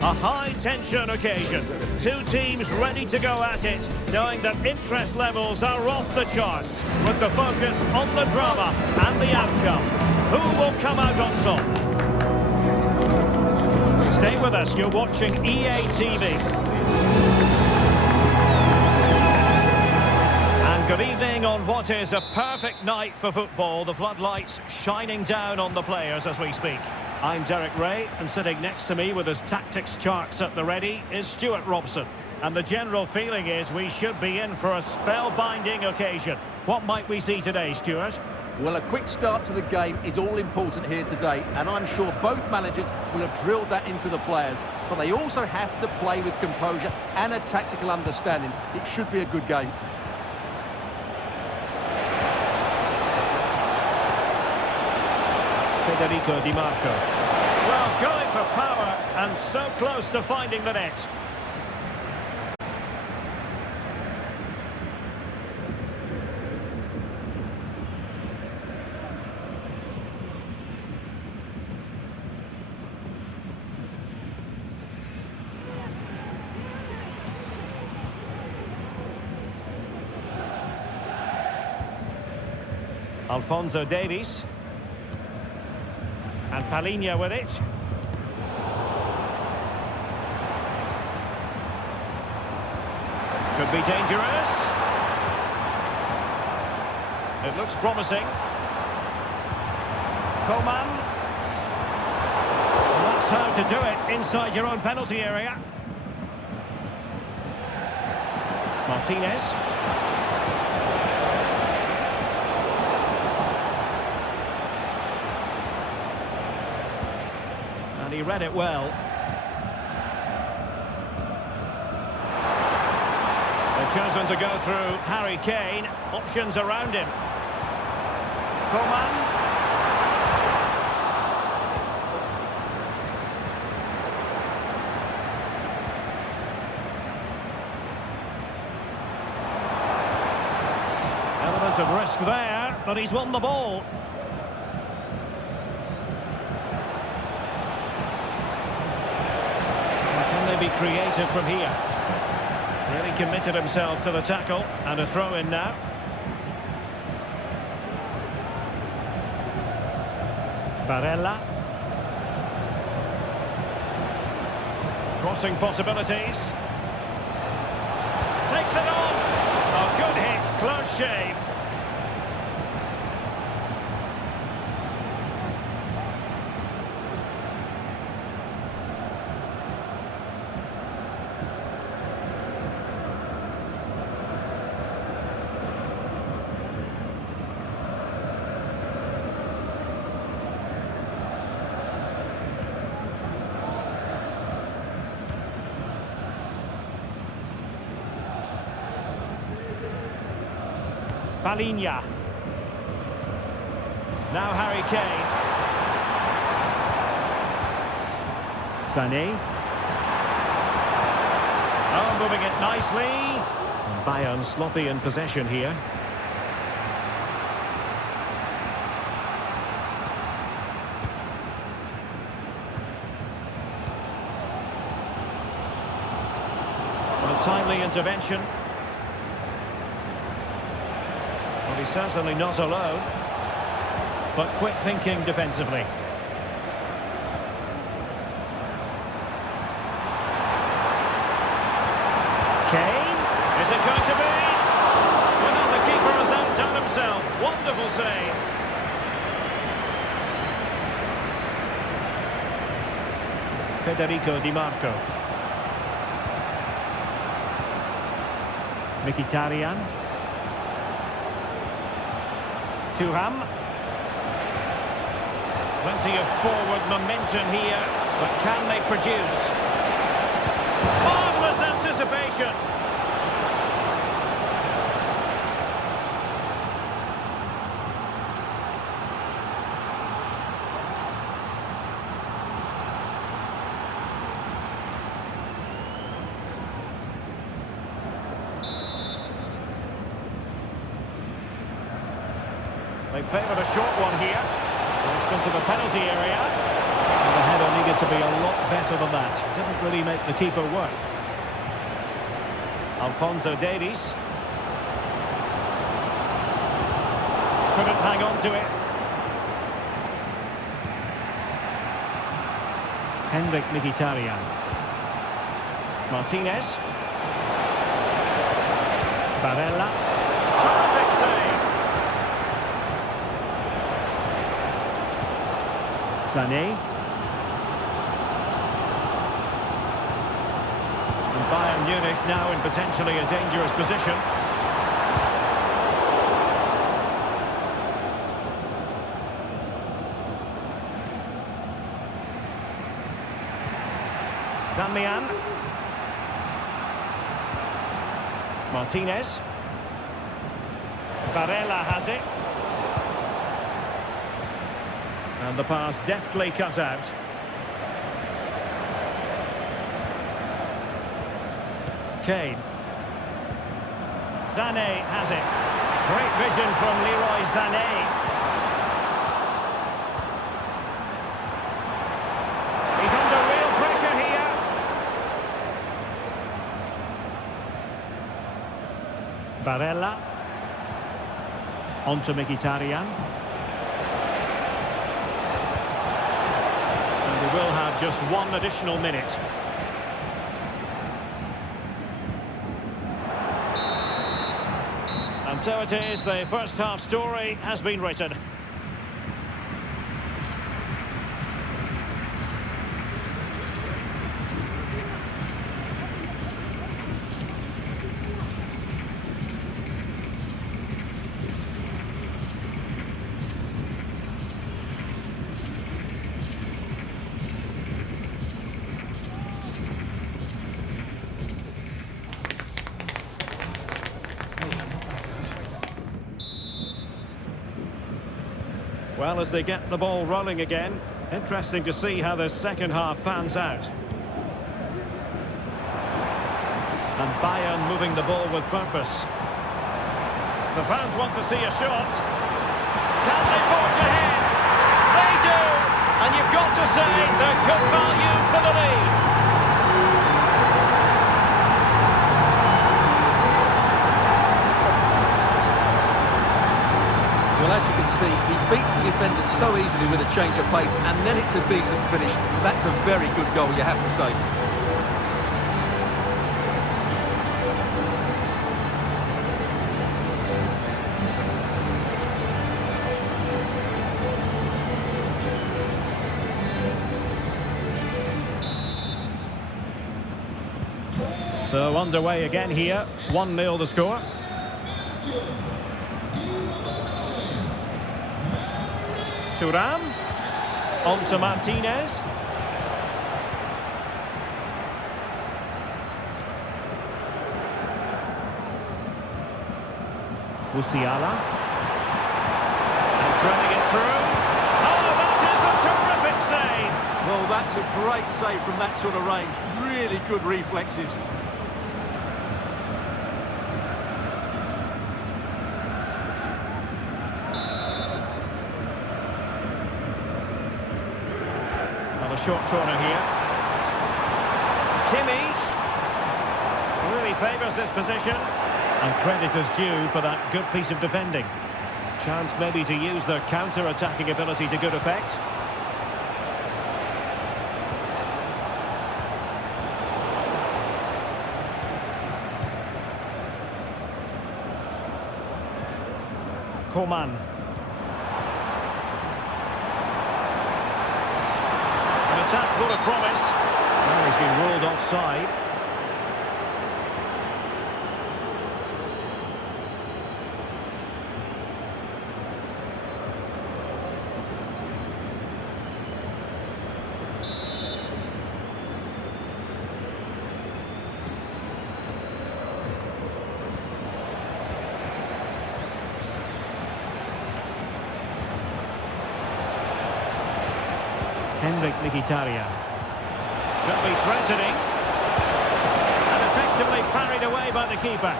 A high-tension occasion. Two teams ready to go at it, knowing that interest levels are off the charts, with the focus on the drama and the outcome. Who will come out on top? Stay with us, you're watching EA TV. Good evening on what is a perfect night for football. The floodlights shining down on the players as we speak. I'm Derek Ray, and sitting next to me with his tactics charts at the ready is Stuart Robson. And the general feeling is we should be in for a spellbinding occasion. What might we see today, Stuart? Well, a quick start to the game is all important here today, and I'm sure both managers will have drilled that into the players. But they also have to play with composure and a tactical understanding. It should be a good game. Federico Di Marco. Well, going for power and so close to finding the net. Alphonso Davies. And Palhinha with it. Could be dangerous. It looks promising. Coman. That's how to do it inside your own penalty area. Martinez. And he read it well. They've chosen to go through Harry Kane. Options around him. Coman. Element of risk there, but he's won the ball. Be creative from here. Really committed himself to the tackle, and a throw in now. Barella. Crossing possibilities. Takes it on. A good hit, close shave. Palhinha. Now Harry Kane. Sané. Oh, moving it nicely. And Bayern sloppy in possession here. What a timely intervention. He's certainly not alone, but quick thinking defensively. Kane, is it going to be? Well, the keeper has outdone himself. Wonderful save. Federico Di Marco. Mkhitaryan. Thuram. Plenty of forward momentum here, but can they produce? Marvellous anticipation. They favoured a short one here. Launched into the penalty area. And the Well, they needed to be a lot better than that. Didn't really make the keeper work. Alphonso Davies. Couldn't hang on to it. Henrik Mkhitaryan. Martinez. Barella. Terrific save. Sané. And Bayern Munich now in potentially a dangerous position. Damian. Martinez. Barella has it. And the pass deftly cut out. Kane. Sané has it. Great vision from Leroy Sané. He's under real pressure here. Barella. On to Mkhitaryan. And we will have just one additional minute. And so it is, the first half story has been written. Well, as they get the ball rolling again, interesting to see how the second half pans out. And Bayern moving the ball with purpose. The fans want to see a shot. Can they forge ahead? They do! And you've got to say they're good value for the lead. Well, as you can see, he beats the defender so easily with a change of pace, and then it's a decent finish. That's a very good goal, you have to say. So underway again here, 1-0 the score. Thuram, on to Martinez. Musiala. And throwing it through. Oh, that is a terrific save! Well, that's a great save from that sort of range. Really good reflexes. Short corner here. Kimmich really favours this position, and credit is due for that good piece of defending. Chance maybe to use their counter-attacking ability to good effect. Coman. Attack full of promise. Well, he's been ruled offside. Henrik Mkhitaryan. Could be threatening. And effectively parried away by the keeper.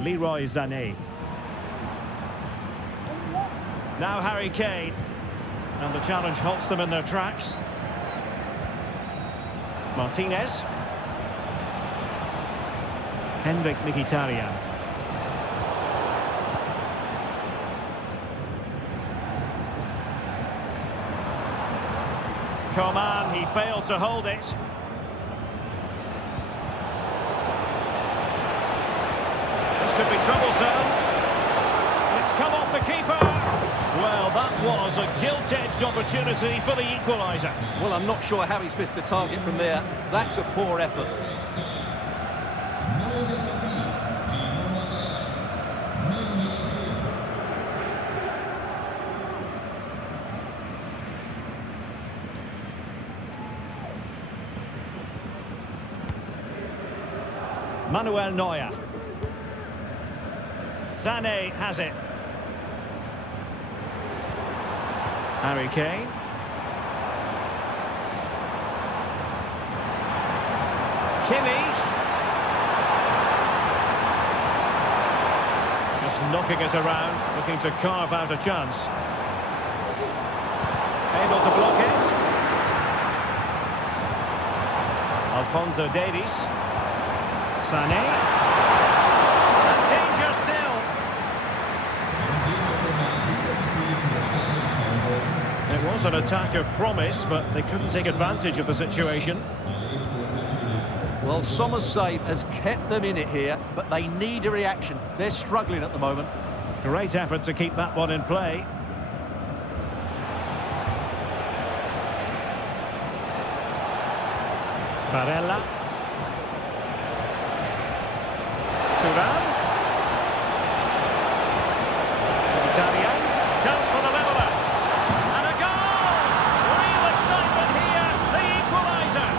Leroy Sané. Now Harry Kane. And the challenge halts them in their tracks. Martinez. Henrik Mkhitaryan. Coman, he failed to hold it. This could be troublesome. It's come off the keeper. Well, that was a gilt-edged opportunity for the equaliser. Well, I'm not sure how he's missed the target from there. That's a poor effort. Manuel Neuer. Sané has it. Harry Kane. Kimmich. Just knocking it around, looking to carve out a chance. Able to block it. Alphonso Davies. Sané. And danger still. It was an attack of promise, but they couldn't take advantage of the situation. Well, Sommer's save has kept them in it here, but they need a reaction. They're struggling at the moment. Great effort to keep that one in play. Barella. Turan. Mkhitaryan. Chance for the leveller. And a goal! Real excitement here. The equaliser.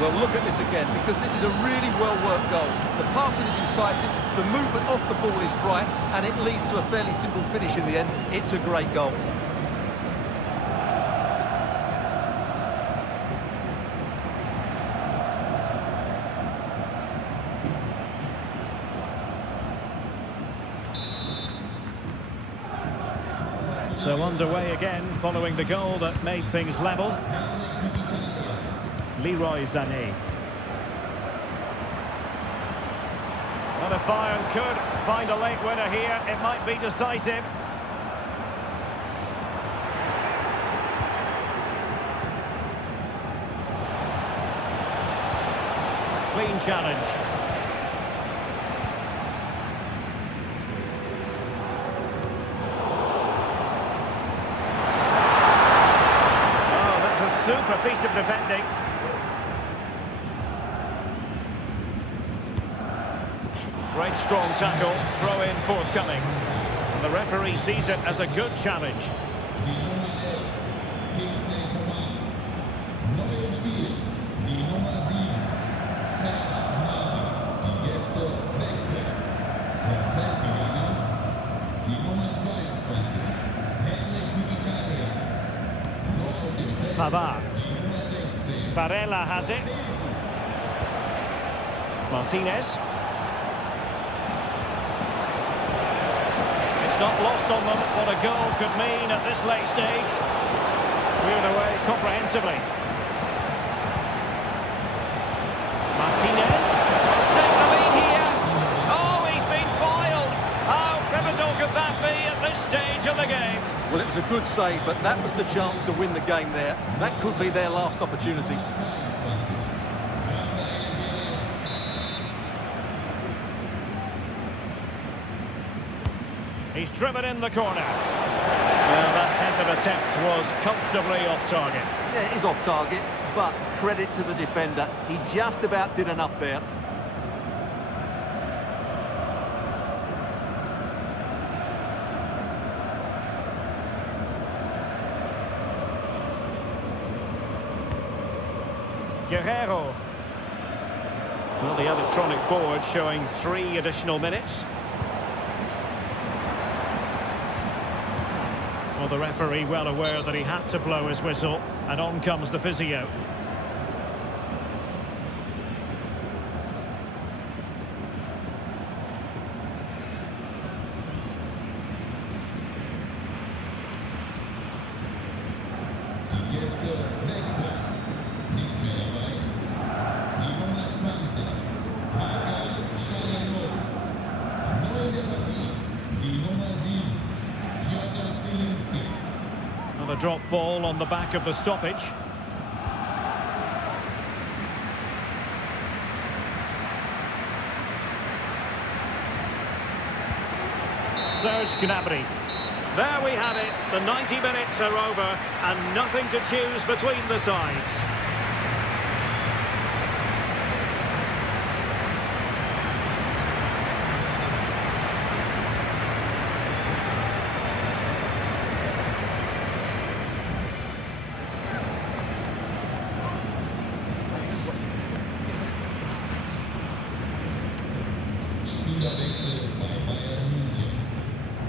Well, look at this again, because this is a really well-worked goal. The passing is incisive, the movement off the ball is bright, and it leads to a fairly simple finish in the end. It's a great goal. So underway again, following the goal that made things level. Leroy Sané. Well, if Bayern could find a late winner here, it might be decisive. Clean challenge. Oh, that's a super piece of defending. Great strong tackle, throw in forthcoming. And the referee sees it as a good challenge. Pavard. Barella has it. Martinez. It's not lost on them what a goal could mean at this late stage. Cleared away comprehensively. Martinez. Let's take the lead here. Oh, he's been foiled. How pivotal could that be at this stage of the game? Well, it was a good save, but that was the chance to win the game there. That could be their last opportunity. He's driven in the corner. Well, that headed attempt was comfortably off target. Yeah, it is off target, but credit to the defender. He just about did enough there. Guerrero. Well, the electronic board showing 3 additional minutes. Well, the referee well aware that he had to blow his whistle, and on comes the physio. Gäste wechseln. Nicht mehr dabei. Die Nummer 20. Hakan Çalhanoğlu. Neu in der Partie. Die Nummer 7. Piotr Zielinski. And a drop ball on the back of the stoppage. Serge Gnabry. There we have it. The 90 minutes are over and nothing to choose between the sides. Spielerwechsel bei Bayern München.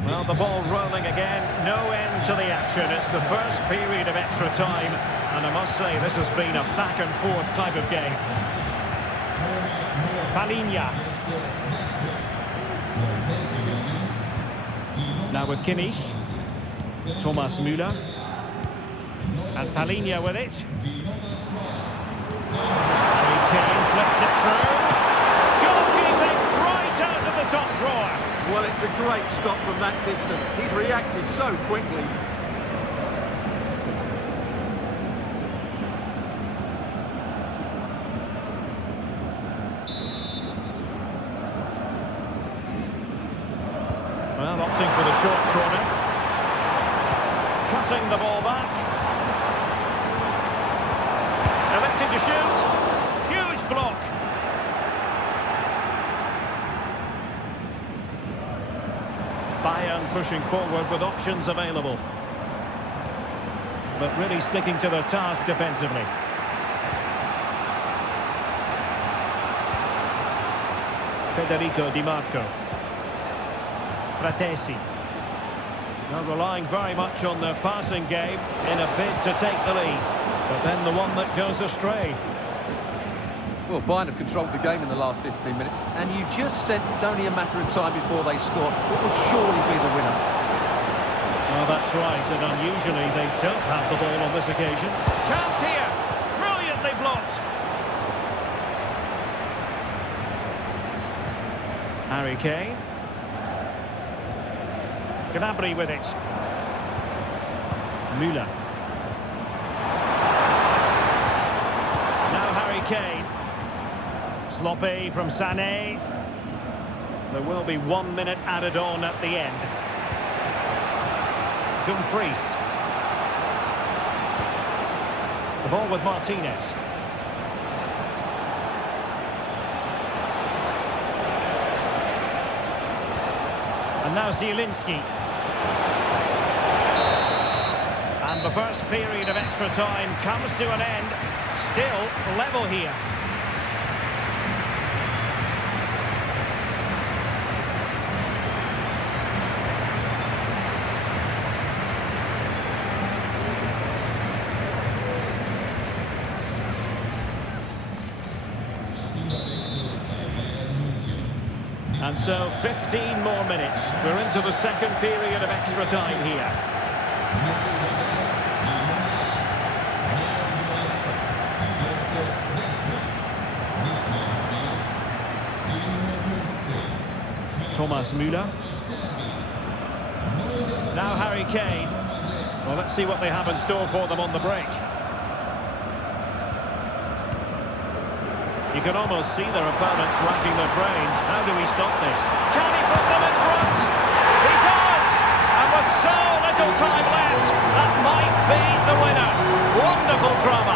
Well, the ball rolling again, no end to the action. It's the first period of extra time, and I must say this has been a back and forth type of game. Palinha. Now with Kimmich. Thomas Müller. And Palinha with it. Harry Kane slips it through. Goalkeeping right out of the top drawer. Well, it's a great stop from that distance. He's reacted so quickly. Well, opting for the short corner. Cutting the ball back. Elected to shoot. Huge block. Bayern pushing forward with options available. But really sticking to their task defensively. Federico Di Marco. Fratesi. Now relying very much on their passing game in a bid to take the lead. But then the one that goes astray. Well, Bayern have controlled the game in the last 15 minutes, and you just sense it's only a matter of time before they score. What would surely be the winner? Well, that's right, and unusually they don't have the ball on this occasion. Chance here! Brilliantly blocked! Harry Kane. Gnabry with it. Müller. Now Harry Kane. Sloppy from Sané. There will be 1 minute added on at the end. Dumfries. The ball with Martinez. And now Zielinski. And the first period of extra time comes to an end. Still level here. And so 15 more minutes. We're into the second period of extra time here. Thomas Müller. Now Harry Kane. Well, let's see what they have in store for them on the break. You can almost see their opponents racking their brains. How do we stop this? Can he put them in front? He does! And with so little time left, that might be the winner. Wonderful drama.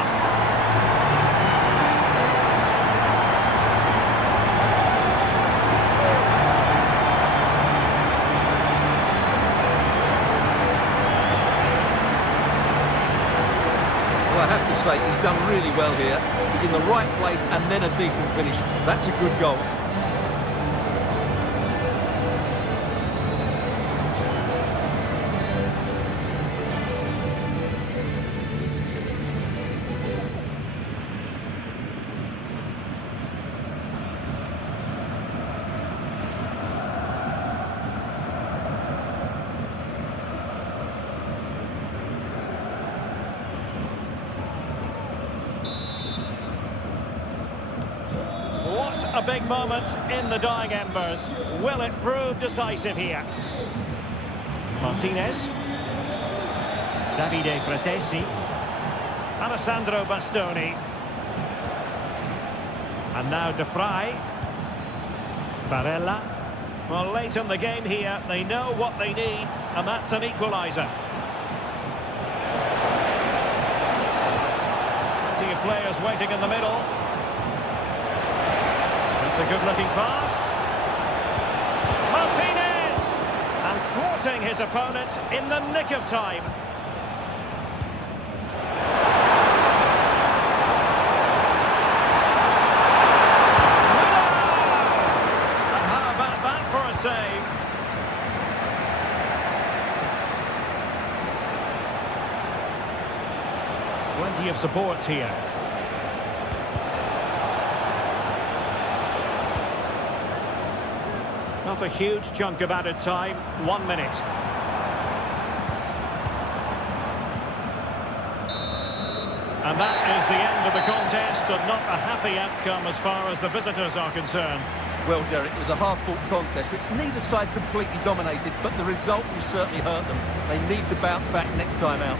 Well, I have to say, he's done really well here. He's in the right place and then a decent finish. That's a good goal. a big moment in the dying embers. Will it prove decisive here? Martinez. Davide Fratesi. Alessandro Bastoni. And now De Vrij. Barella. Well, late in the game here, they know what they need, and that's an equaliser. Plenty of players waiting in the middle. That's a good-looking pass. Martinez! And thwarting his opponent in the nick of time. Save. Plenty of support here. Not a huge chunk of added time. 1 minute. And that is the end of the contest, and not a happy outcome as far as the visitors are concerned. Well, Derek, it was a hard-fought contest which neither side completely dominated, but the result will certainly hurt them. They need to bounce back next time out.